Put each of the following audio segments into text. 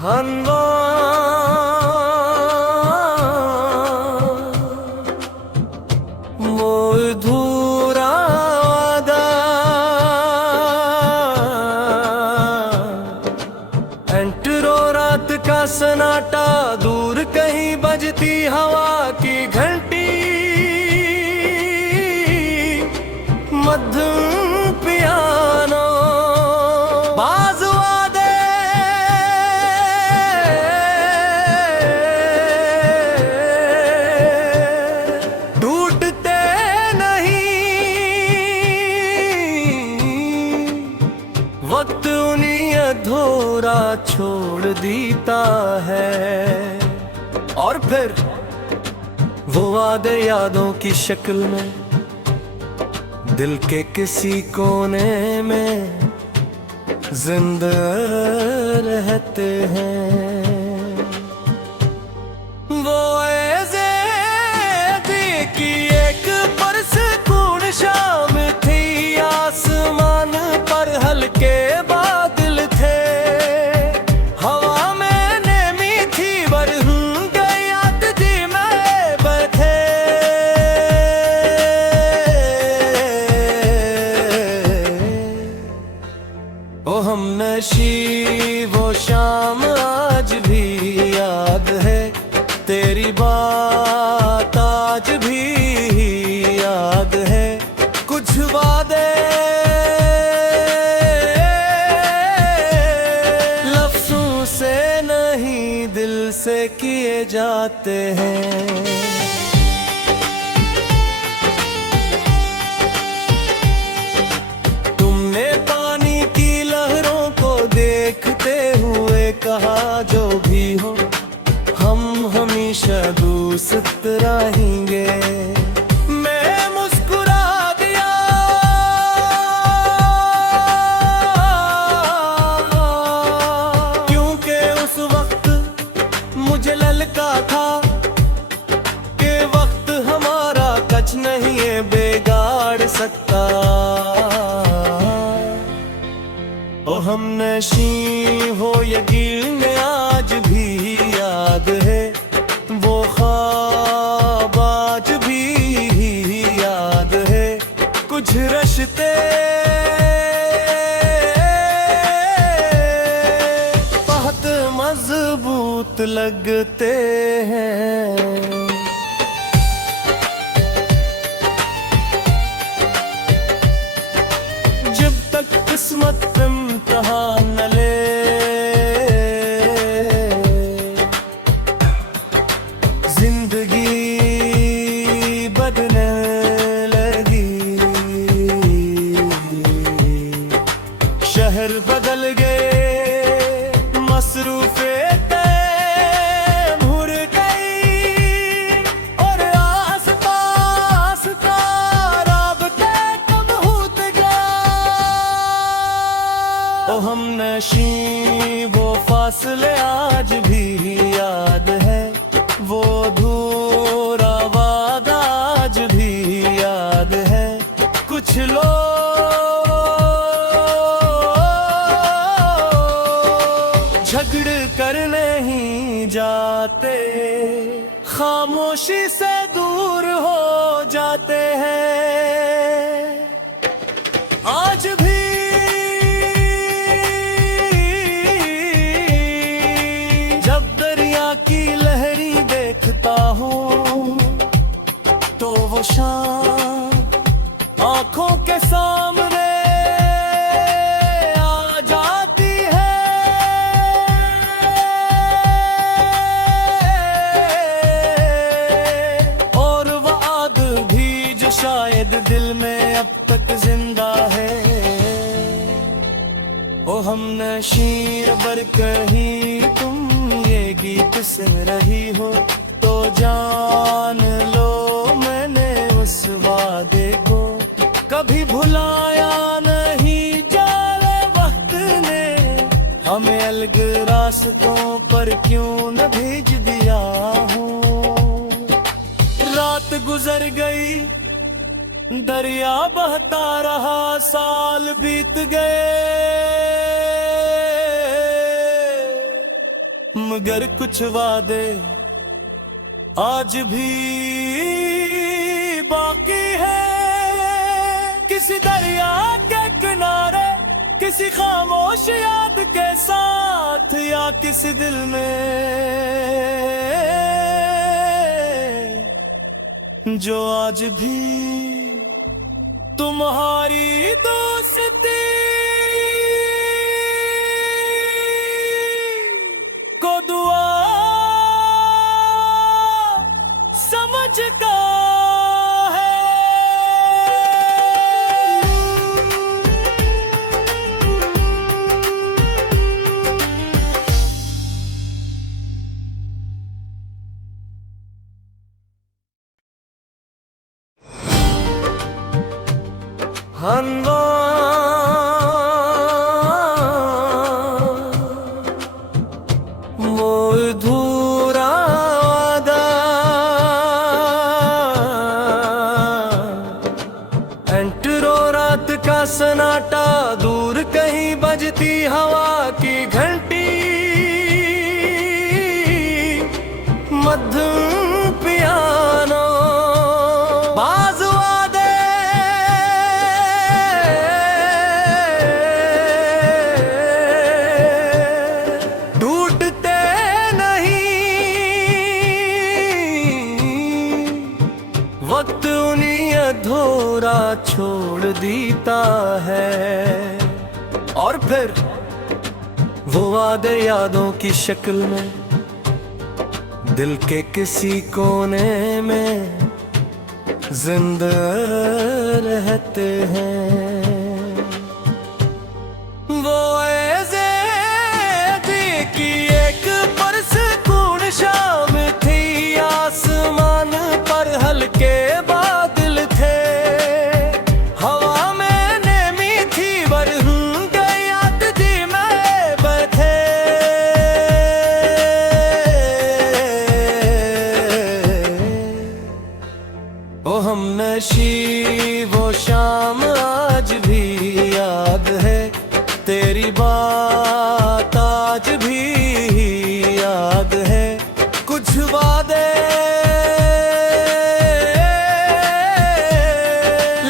हनवा मोर धूरा वादा एंटरो रात का सन्नाटा दूर कहीं बजती हवा की घंटी मध्यम पियानो बाजुआ दे टूटते नहीं वक्त उन्हीं अधूरा छोड़ देता है और फिर वो वादे यादों की शक्ल में दिल के किसी कोने में जिंदा रहते हैं। वो ऐसे की एक पुरसकून शाम थी, आसमान पर हल्के बादल थे, हवा में नमी थी बरहूं गई आती में बैठे। ओ हम नशी वो शाम आज भी याद है, तेरी बात आज भी याद है। कुछ वादे लफ्जों से नहीं दिल से किए जाते हैं। देखते हुए कहा जो भी हो हम हमेशा दोस्त रहेंगे। मैं मुस्कुरा दिया क्योंकि उस वक्त मुझे ललका था कि वक्त हमारा कुछ नहीं है बिगाड़ सकता। ओ हम नशी हो यकीन आज भी याद है, वो ख्वाब आज भी याद है। कुछ रिश्ते बहुत मजबूत लगते हैं। जब तक किस्मत इम्तिहान न ले जिंदगी बदलने लगी। शहर बदल गए, मसरूफे भूल गई और आस पास का राबते कम होते गया। ओ हम नशी वो फासले आज भी याद है, वो अधूरा वादा आज भी याद है। कुछ लोग झगड़ कर नहीं जाते, खामोशी से दूर हो जाते हैं। आज भी की लहरी देखता हूँ तो वो शाम आंखों के सामने आ जाती है। और वो आग भी जो शायद दिल में अब तक जिंदा है। ओ हम नशीर बर कहीं तुम ये गीत सुन रही हो तो जान लो मैंने उस वादे को कभी भुलाया नहीं। जाने वक्त ने हमें अलग रास्तों पर क्यों न भेज दिया हो। रात गुजर गई, दरिया बहता रहा, साल बीत गए, मगर कुछ वादे आज भी बाकी है। किसी दरिया के किनारे, किसी खामोश याद के साथ, या किसी दिल में जो आज भी तुम्हारी दोस्ती को दुआ समझता है। हंवा धूरा वादा एंटरो रात का सन्नाटा, दूर कहीं बजती हवा की घंटी, मध्यम पियानो बाज वादे टूटते वक्त उन्हीं अधूरा छोड़ देता है। और फिर वो वादे यादों की शक्ल में दिल के किसी कोने में जिंदा रहते हैं। वो ऐसे थी कि एक पुरसकून शाम थी, आसमान पर हल्के बादल थे, हवा में नमी थी, बरहूं गई आदती में बैठे। ओ हम नशी वो शाम आज भी याद है, तेरी बात आज भी याद है। कुछ वादे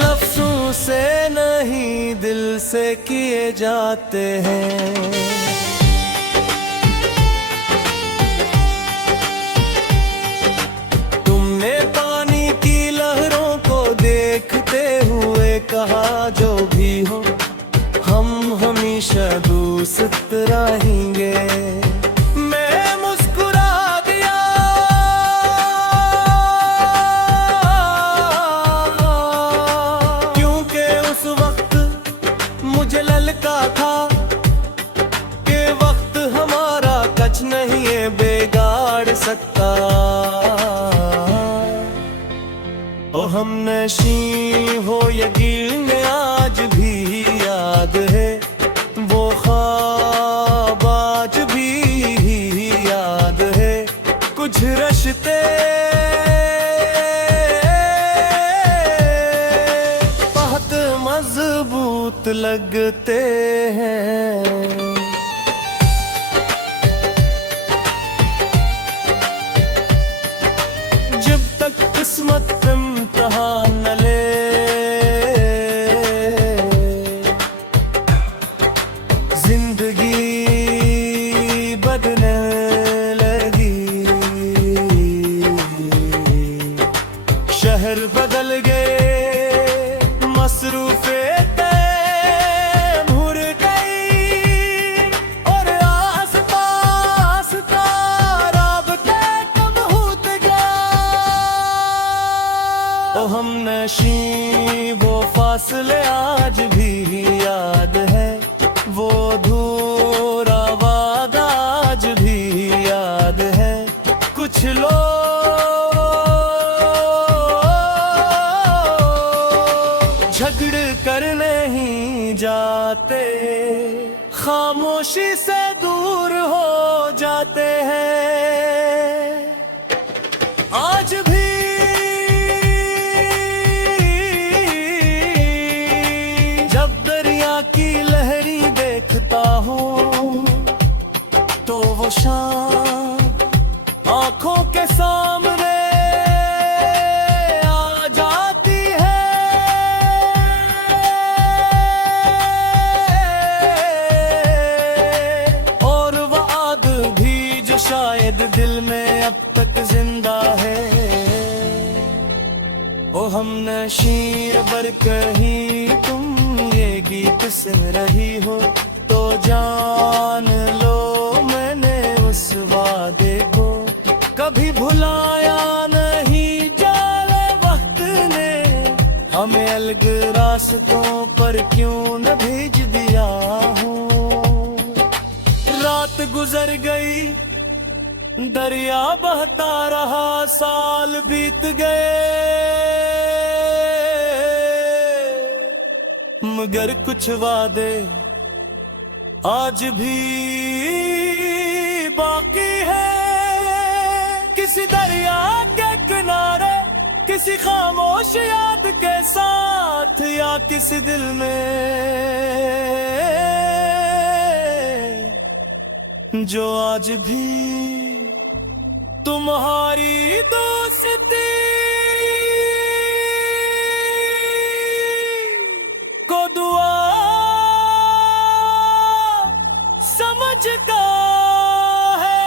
लफ्जों से नहीं दिल से किए जाते हैं। तुमने पानी की लहरों को देखते हुए कहा जो भी हो हम हमेशा दोस्त रहेंगे। मैं मुस्कुरा दिया क्योंकि उस वक्त मुझे ललका था कि वक्त हमारा कुछ नहीं है बिगाड़ सकता। ओ हम नशी हो यकीन आज भी याद है, वो ख्वाब आज भी याद है। कुछ रिश्ते बहुत मजबूत लगते हैं। जब तक किस्मत इम्तिहान न ले, जिंदगी बदलने लगी। शहर बदल गए, मसरूफियतें भूल गई, और आस-पास का राबता कम होत गया। ओ हम नशी वो फासले आज भी याद है, वो अधूरा वादा आज भी याद है। कुछ लोग झगड़ कर नहीं जाते, खामोशी से दूर हो जाते हैं। आज भी जब दरिया की लहरी देखता हूँ तो वो शाम आंखों के सामने आ जाती है, और वह आग भी जो शायद दिल में अब तक जिंदा है। ओ हम नशीर बर कहीं तुम ये गीत सुन रही हो तो जान लो मैंने उस वादे को कभी भुलाया नहीं। जाने वक्त ने हमें अलग रास्तों पर क्यों न भेज दिया हो। रात गुजर गई, दरिया बहता रहा, साल बीत गए, मगर कुछ वादे आज भी बाकी है। किसी दरिया के किनारे, किसी खामोश याद के साथ, या किसी दिल में जो आज भी तुम्हारी दोस्ती को दुआ समझता है।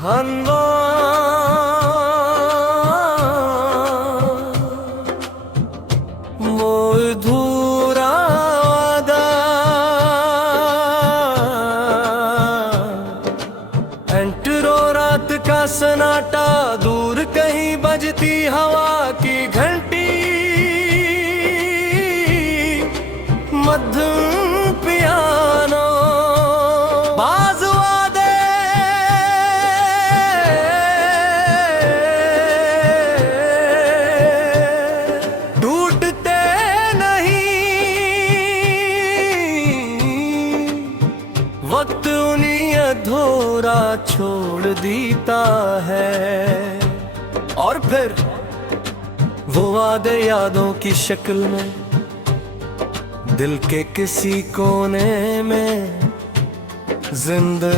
हनवा मोर धूरा वादा, एंटरो रात का सन्नाटा, दूर कहीं बजती हवा की घंटी, मध्यम पियानो, बाज वादे टूटते नहीं, वक्त उन्हीं अधूरा छोड़ देता है। और फिर वो वादे यादों की शक्ल में दिल के किसी कोने में जिंदा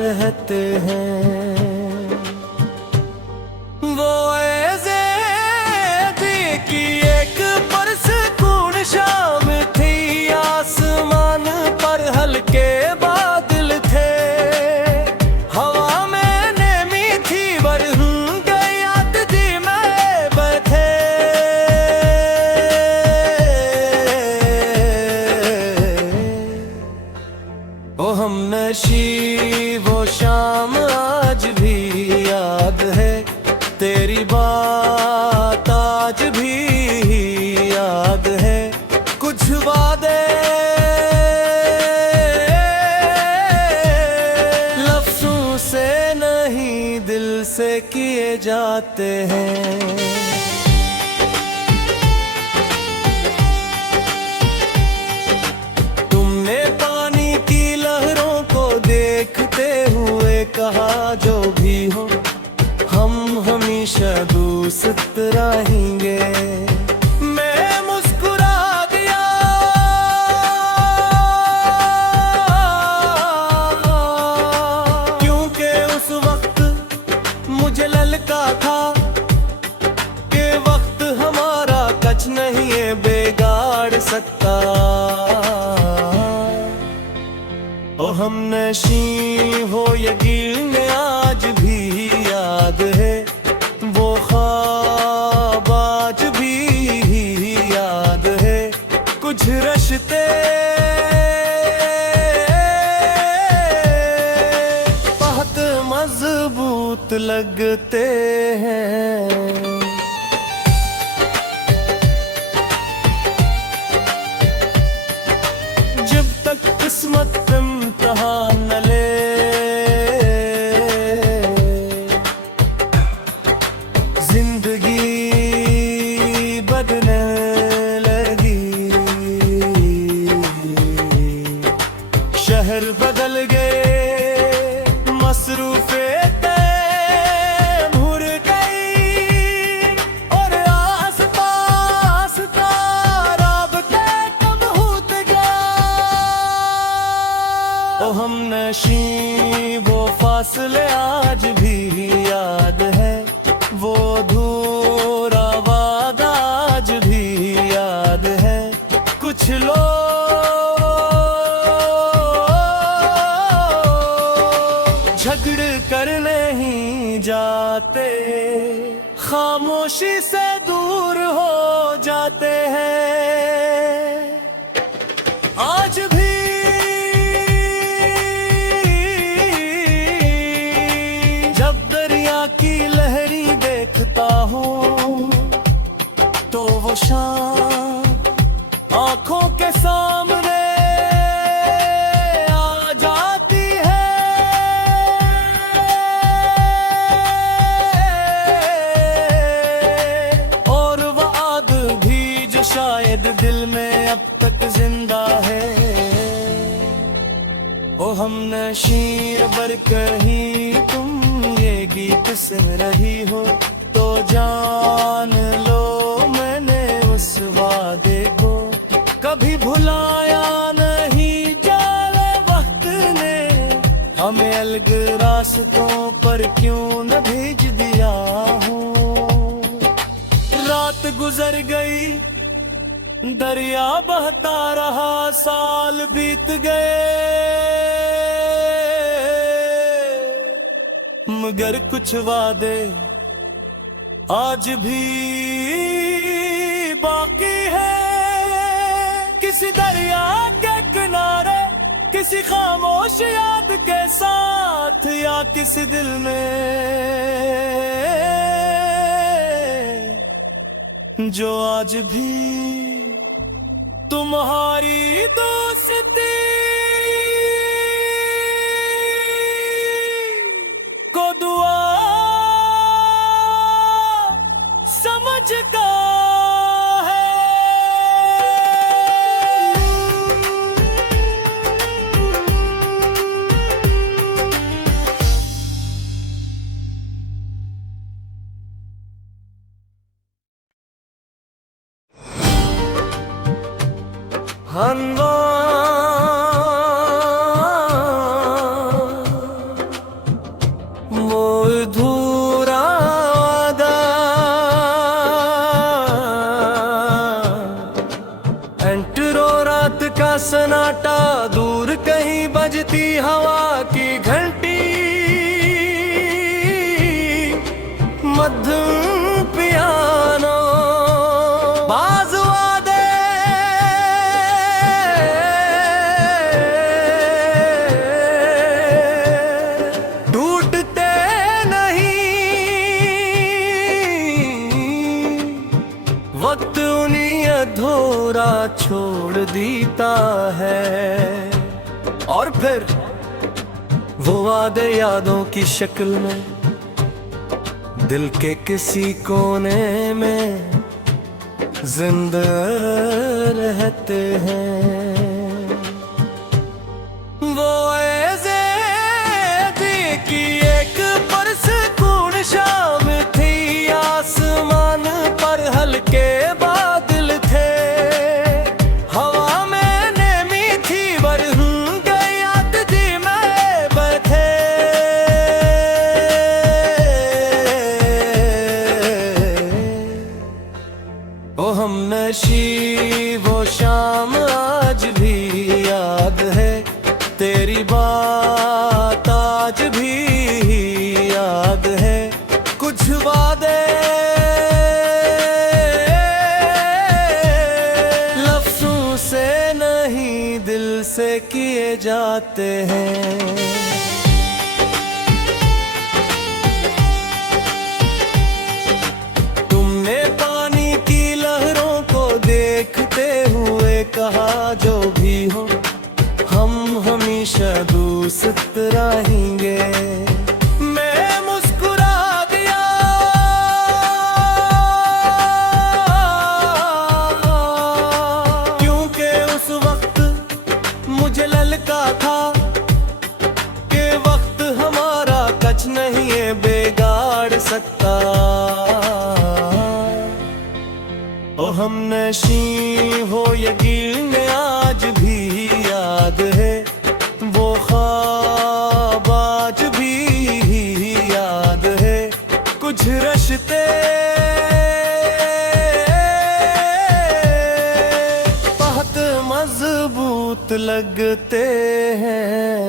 रहते हैं। वो ऐसे थी कि एक पुरसकून शाम थी, आसमान पर हल्के बादल थे, हवा में नमी थी, बरहूं गई आती में बैठे। ओ हम नशी वो शाम आज भी याद है, तेरी बात आज भी याद है। कुछ वादे लफ्जों से नहीं दिल से किए जाते हैं। देखते हुए कहा जो भी हो हम हमेशा दोस्त रहेंगे। मैं मुस्कुरा दिया क्योंकि उस वक्त मुझे ललका था कि वक्त हमारा कुछ नहीं है बिगाड़ सकता। ओ हम नशी हो यकीन आज भी याद है, वो ख्वाब आज भी याद है। कुछ रिश्ते बहुत मजबूत लगते हैं। जब तक किस्मत इम्तिहान न ले, जिंदगी बदलने लगी। शहर बदल नशीं वो फासले आज भी याद है, वो अधूरा वादा आज भी याद है। कुछ लोग झगड़ कर नहीं जाते, खामोशी से दूर हो जाते हैं। आज भी जब दरिया की लहरी देखता हूँ तो वो शाम आंखों के सामने आ जाती है। और वो आग भी जो शायद दिल में अब तक जिंदा है। ओ हम नशीं रबर कहीं तुम ये गीत सुन रही हो तो जान लो मैंने उस वादे को कभी भुलाया नहीं। जाने वक्त ने हमें अलग रास्तों पर क्यों न भेज दिया हो। रात गुजर गई, दरिया बहता रहा, साल बीत गए, मगर कुछ वादे आज भी बाकी है। किसी दरिया के किनारे, किसी खामोश याद के साथ, या किसी दिल में जो आज भी तुम्हारी दोस्ती को दुआ समझता है। हनवा वो अधूरा वादा, एंटरो रात का सन्नाटा, दूर कहीं बजती हवा की घंटी, मध्यम पियानो, बाज वादे टूटते नहीं, वक्त उन्हीं अधूरा छोड़ देता है। और फिर वो वादे यादों की शक्ल में दिल के किसी कोने में जिंदा रहते हैं। वो ऐसे थी कि एक पुरसकून शाम थी, आसमान पर हल्के बादल थे, हवा में नमी थी, बरहूं गई आती में बैठे। ओ हम नशीं वो शाम आज भी याद है, तेरी बात आज भी याद है। कुछ वादे लफ्जों से नहीं दिल से किए जाते हैं। देखते हुए कहा जो भी हो हम हमेशा दोस्त रहेंगे। मैं मुस्कुरा दिया क्योंकि उस वक्त मुझे ललका था कि वक्त हमारा कुछ नहीं है बिगाड़ सकता। ओ हम नशीं हो यकीन आज भी याद है वो ख्वाब मजबूत लगते हैं।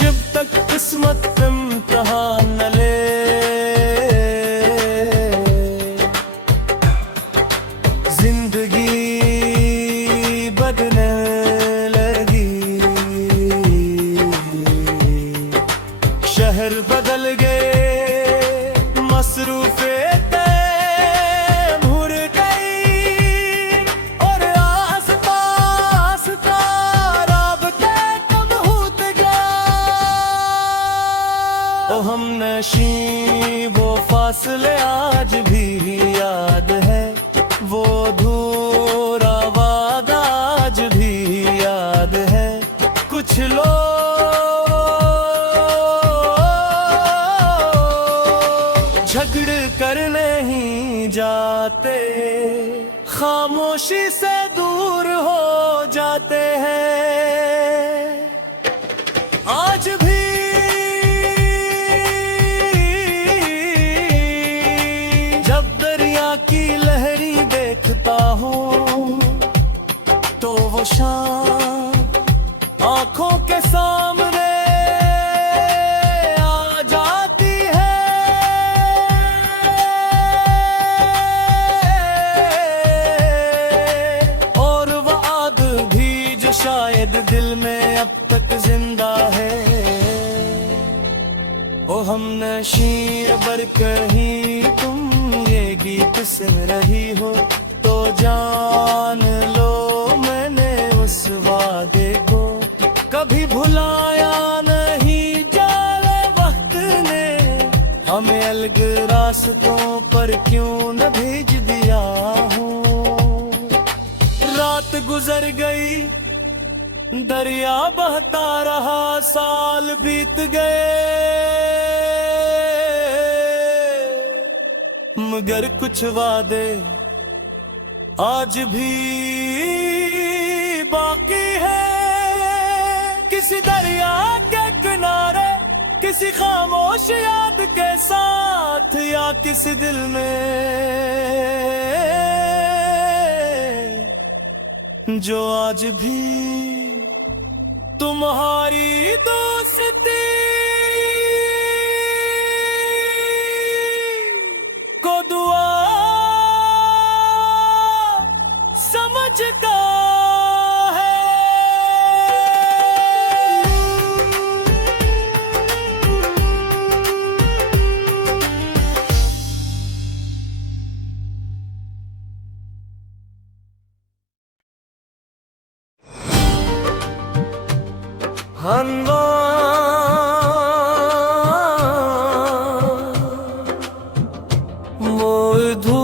जब तक किस्मत इम्तिहान न ले, जिंदगी बदलने लगी। शहर बदल गए, मसरूफे तय भूल गई, और आस पास का राबता कब होत गया। ओ हम नशी वो फासले आज भी याद है, वो अधूरा वादा आज भी याद है। कुछ लोग झगड़ कर नहीं जाते, खामोशी से दूर हो जाते हैं। आज भी जब दरिया की लहरी देखता हूँ, तो वो शाम आंखों के सामने आ जाती है। और वो आग भी जो शायद दिल में अब तक जिंदा है। ओ हम नशीर बर कहीं तुम ये गीत सुन रही हो, तो जान लो मैंने उस वादे को कभी भुलाया नहीं। जाने वक्त ने हमें अलग रास्तों पर क्यों न भेज दिया हो। रात गुजर गई, दरिया बहता रहा, साल बीत गए, मगर कुछ वादे आज भी बाकी है। किसी दरिया के किनारे, किसी खामोश याद के साथ, या किसी दिल में जो आज भी तुम्हारी दोस्ती को दुआ समझता है। हनवा मोर धू